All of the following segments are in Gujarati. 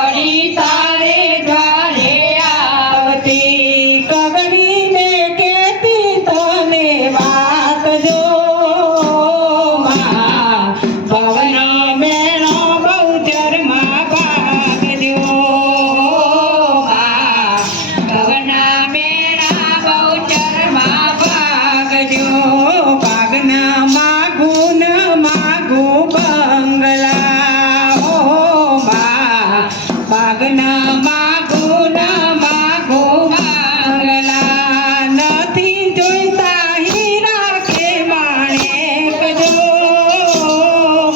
વળી તારે દ્વારે આવતી કગડીને કેતી તને વાત જો માં પવન મેણો બહુચરમાં ભાગજો માં પવન મેણા બહુચરમાં ભાગજો ભાગના માગુન માગુ બંગલા હો માં ભાગના માગુન માગુ બંગલા નથી જોઈતા હીરા કે માણેક જો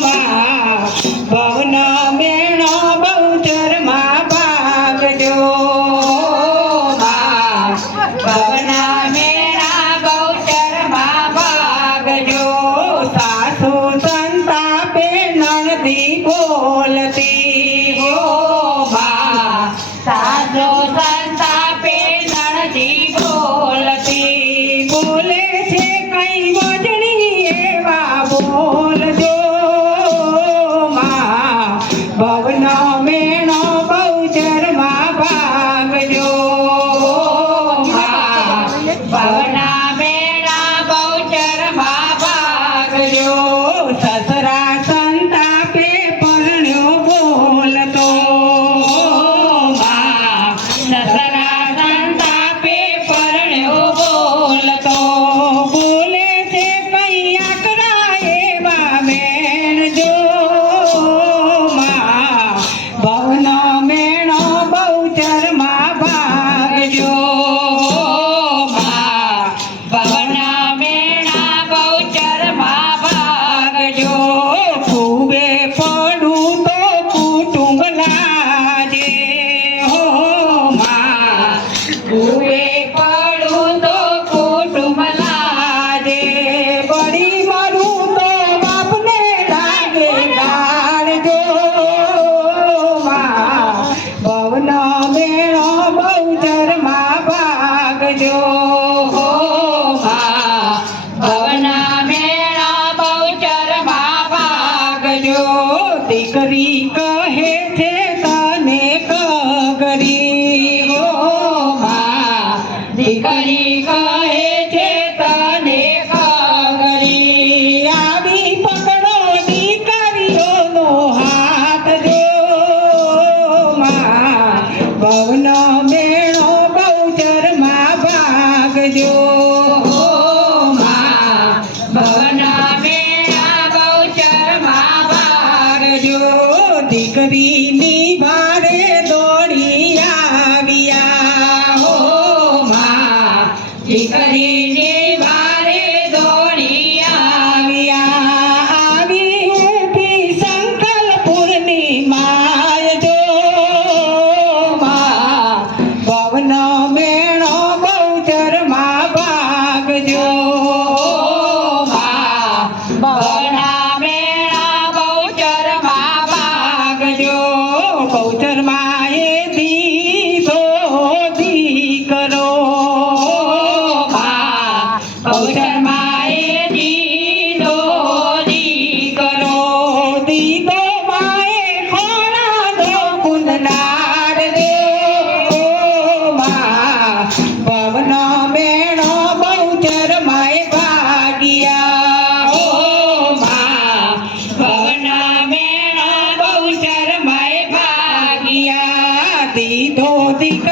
માં પવન મેણો બહુચરમાં ભાગજો માં પવન મેણા બહુચરમાં ભાગજો સાસુ સંતાપે નણદી બોલતી હો માં સાસુ સંતાપે નણદી બોલતી બોલે છે કઈ વજણી એવા બોલજો માં ભવન મેણો બહુચરમાં ભાગજો માં ભવન મેણા બહુચરમાં ભાગજો સસરા સંતાપે પરણ્યો બોલતો માં સસરા સંતાપે પરણ્યો બોલતો બોલે છે કઈ આકરા એવા મેણજો માં ભવન મેણો બહુચરમાં ભાગજો માં ભવન મેણા બહુચરમાં ભાગજો ખૂબે પડું તો કુટુંબ લાજે હો માં ખૂબે પડું તો કુટુંબ લાજે બળી મરું તો બાપને લાગે ગાળજો માં ભવન મેણો બહુચરમાં ભાગજો હો માં ભવન મેણા બહુચરમાં ભાગજો દીકરી કહે છે તને કગરી હો માં દીકરી કહે છે તને કગરી આવી પકડો દીકરીઓનો હાથ જો માં ભવન મેણો બહુચરમાં ભાગજો માં ભવન મેણા બહુચરમાં ભાગજો દીકરીની ભારે દોડી આવ્યા હો માં દીકરીની ભારે દોડી આવ્યા આવી ઊભી સંકલપુરની માય જો માં ભવન મેણો બહુચરમાં ભાગજો માં ભવન મેણા બહુચરમાં ભાગજો બહુચરમાં એ દીધો દીકરો માં બહુચરમાં એ દીધો દીકરો દીધો માએ ખોણા દો કુંદનાર રે માં ભવન મેણો બહુચરમાં ભાગ્યા ઓ માં ભવન મેણા બહુચરમાં ભાગ્યા દીધો દીકરો